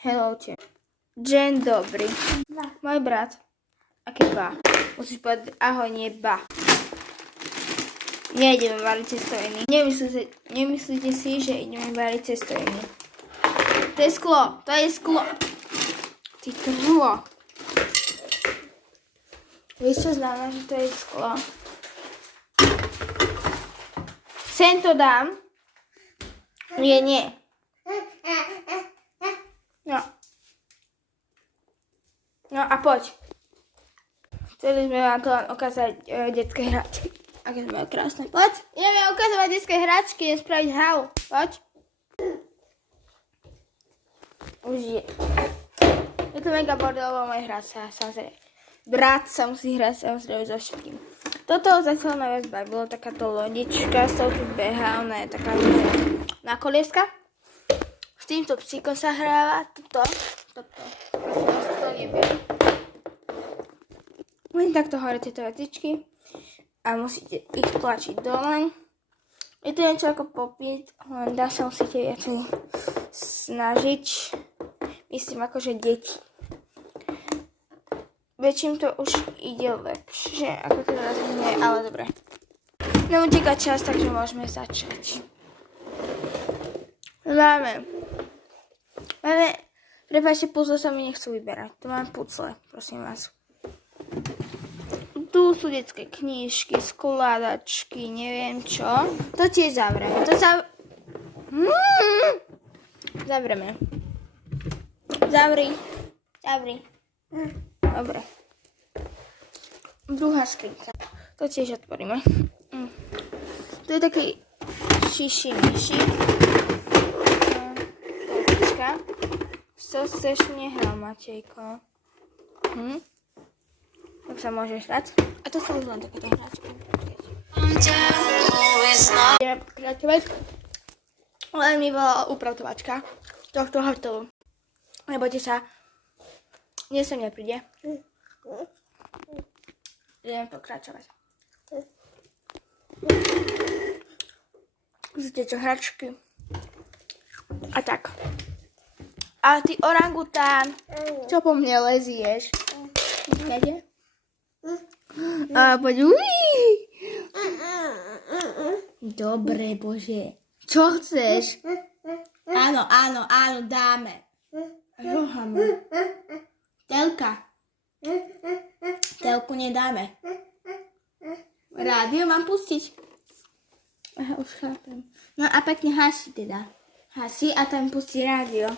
Hello, Dzień dobry. Môj brat. Aké ba? Musíš povedať ahoj, nie ba. Nejdeme variť cestoviny. Nemyslíte si, že ideme variť cestoviny. To je sklo. To je sklo. Ty krvo. Vieš, čo znamená, že to je sklo? Sem to dám. Nie. No a poď. Chceli sme vám to len ukázať detské hračky. Aké sme krásne. Poď. Ideme ukázať detské hračky, idem spraviť halu. Poď. Už je. Je to mega bordelovo moje hrať sa, samozrejme. Brat sa musí hrať samozrejme so všetkým. Toto zatiaľ najviac bavilo, takáto lodička, s tou tu behá, ona je taká na kolieska. S týmto psíkom sa hráva, toto neviem. Len takto hore tieto vecičky a musíte ich tlačiť dole. Je to niečo ako popít, len dá sa musíte viacej snažiť. Myslím akože deti. Väčším to už ide lepšie, ako to teraz nie, ale dobre. Nám uteká čas, takže môžeme začať. Máme, prepáčte, puzzle sa mi nechcú vyberať. Tu mám puzzle, prosím vás. Tu sú detské knížky, skladačky, neviem čo. To tiež zavrieme. Zavreme. Zavri. Dobre. Druhá skrinka. To tiež otvoríme. To je taký šiši myši. Co chceš nehrať, Matejko? Tak sa môžeš hrať. A to sú už len takéto hráčky. Ideme pokračovať. Len mi volala upratovačka tohto hotelu. Nebojte sa. Dnes sem nepríde. Ideme pokračovať. Zde čo hračky. A tak. A ty orangután, čo po mne lezieš? Kde? A poď. Dobre, Bože. Čo chceš? Áno, dáme. Rohame. Telka. Telku nedáme. Rádio mám pustiť. Aha, už chápem. No a pekne hasi teda. Hasi a tam pustí rádio.